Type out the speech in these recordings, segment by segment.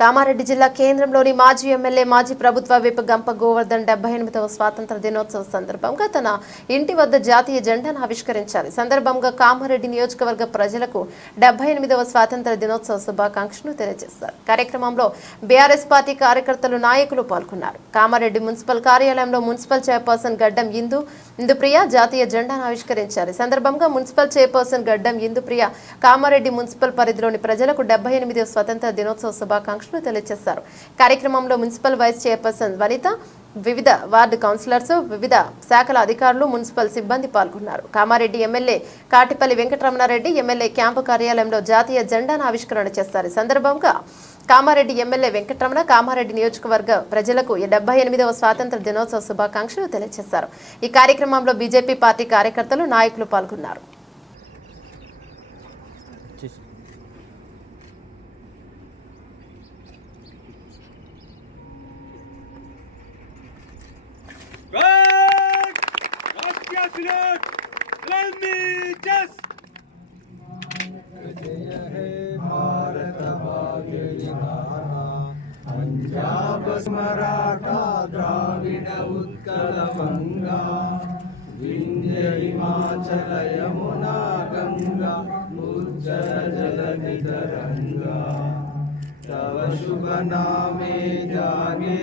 కామారెడ్డి జిల్లా కేంద్రంలోని మాజీ ఎమ్మెల్యే మాజీ ప్రభుత్వ విప్ గంప గోవర్ధన్ 78వ స్వాతంత్ర దినోత్సవ సందర్భంగా తన ఇంటి వద్ద జాతీయ జెండాను ఆవిష్కరించారు. సందర్భంగా కామారెడ్డి నియోజకవర్గ ప్రజలకు 78వ స్వాతంత్ర దినోత్సవ శుభాకాంక్షలు తెలియజేశారు. కార్యక్రమంలో బీఆర్ఎస్ పార్టీ కార్యకర్తలు, నాయకులు పాల్గొన్నారు. కామారెడ్డి మున్సిపల్ కార్యాలయంలో మున్సిపల్ చైర్పర్సన్ గడ్డం ఇందుప్రియ జాతీయ జెండాను ఆవిష్కరించారు. ఈ సందర్భంగా మున్సిపల్ చైర్పర్సన్ గడ్డం ఇందుప్రియ కామారెడ్డి మున్సిపల్ పరిధిలోని ప్రజలకు 78వ స్వాతంత్ర దినోత్సవ శుభాకాంక్షలు తెలియజేశారు. కార్యక్రమంలో మున్సిపల్ వైస్ చైర్పర్సన్ వనిత, వివిధ వార్డు కౌన్సిలర్స్, వివిధ శాఖల అధికారులు, మున్సిపల్ సిబ్బంది పాల్గొన్నారు. Kamareddy MLA Katipalli Venkataramana Reddy MLA camp కార్యాలయంలో జాతీయ జెండాను ఆవిష్కరణ చేశారు. ఈ సందర్భంగా కామారెడ్డి ఎమ్మెల్యే వెంకటరమణ కామారెడ్డి నియోజకవర్గ ప్రజలకు 78వ స్వాతంత్ర దినోత్సవ శుభాకాంక్షలు తెలియజేశారు. ఈ కార్యక్రమంలో బీజేపీ పార్టీ కార్యకర్తలు, నాయకులు పాల్గొన్నారు. पंजाब मराठा द्राविड उत्कल गंगा विंध्य हिमाचल यमुना गंगा उज्जल जलधि तरंगा तव शुभ नामे जागे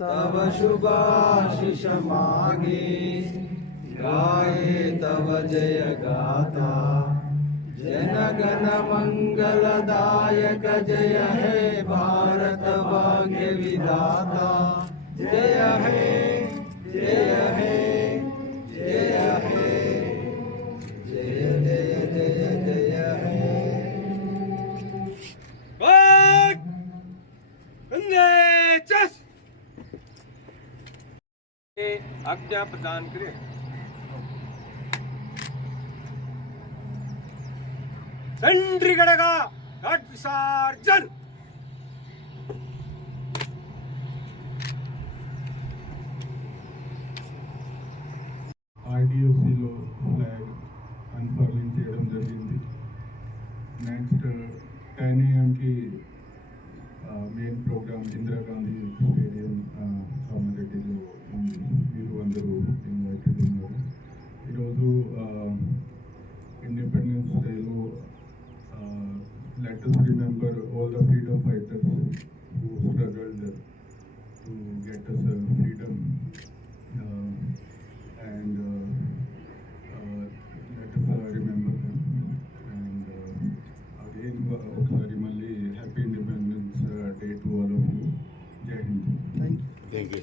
तव शुभाशिष मागे गाये तव जय गाथा जन गण मंगलदायक जय हे भारत भाग्य विधाता जय हे जय हे जय हे जय जय जय जय हे आज्ञा प्रदान करें। తండ్రిగడగా ఘాట్ విసర్జన్ ఆర్డీఓసీలో ఫ్లాగ్ అన్ఫర్లింగ్ చేయడం జరిగింది. Next 10 AM main programme Indira Gandhi stadium కామారెడ్డిలో ఉంది. మీరు అందరూ ఇన్వైటెడ్ ఉన్నారు. ఈరోజు ఇండిపెండెన్స్ డేలో let us remember all the freedom fighters who struggled to get us freedom and let us remember them and again ఒకసారి మళ్ళీ happy independence day to all of you. జై హింద్. Thank you.